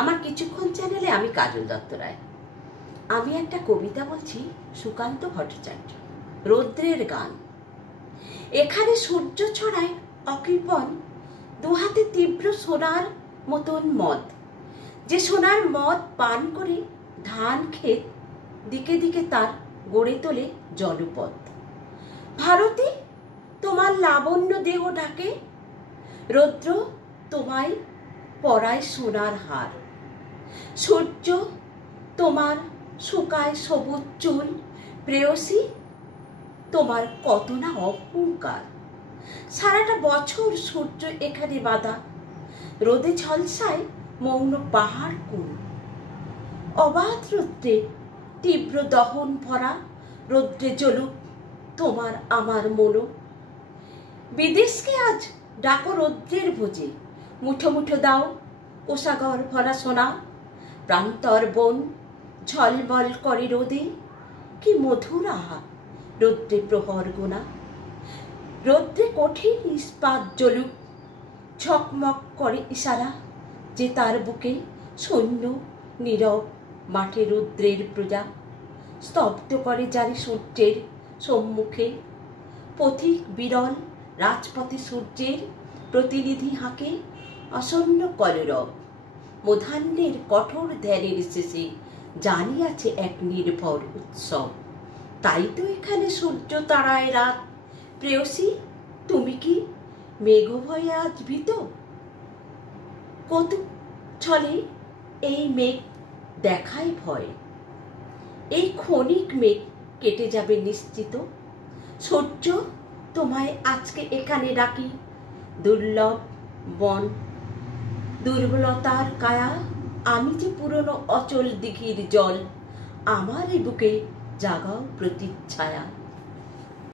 আমার কিছুক্ষণ চ্যানেলে আমি কাজল দত্ত রায়। আমি একটা কবিতা বলছি সুকান্ত ভট্টাচার্য, রৌদ্রের গান। এখানে সূর্য ছড়ায় অকৃপণ, দুহাতে তীব্র সোনার মতন মদ, যে সোনার মদ পান করে ধান ক্ষেত দিকে দিকে তার গড়ে তোলে জলপথ। ভারতী তোমার লাবণ্য দেহ ঢাকে, রৌদ্র তোমায় পরায় সোনার হার। সূর্য তোমার শুকায় সবুজ চুল, প্রেয়সী তোমার কত না অহংকার। সারাটা বছর সূর্য এখানে বাঁধা, রোদে ঝলসায় মৌন পাহাড় কোণ। অবাধ রৌদ্রে তীব্র দহন ভরা, রৌদ্রে জ্বলুক তোমার আমার মনো। বিদেশকে আজ ডাকো রৌদ্রের ভোজে, মুঠো মুঠো দাও কোষাগর ভরা সোনা। প্রান্তর বন ঝলমল করে রোদে, কি মধুর আহা রৌদ্রে প্রহর গোনা। রৌদ্রে কঠিন ইস্পাত জ্বলুক, ঝকমক করে ইশারা, যে তার বুকে সৈন্য নীরব মাঠে রৌদ্রের প্রজা। স্তব্ধ করে জারি সূর্যের সম্মুখে, পথিক বিরল রাজপথে সূর্যের প্রতিনিধি হাঁকে আসন্ন কলরব। মধ্যাহ্নের কঠোর ধ্যানের শেষে জানিয়াছে এক নির্ভর উৎসব। তাই তো এখানে সূর্য তারায় রাত। প্রেয়সী তুমি কি মেঘ ভয়ে আজ ভীত? কৌতুক ছলে এই মেঘ দেখায় ভয়, এই ক্ষণিক মেঘ কেটে যাবে নিশ্চিত। সূর্য তোমায় আজকে এখানে ডাকি, দুর্লভ বন দুর্বলতার কায়া। আমি যে পুরনো অচল দিঘির জল, আমার এই বুকে জাগাও প্রতিচ্ছায়া।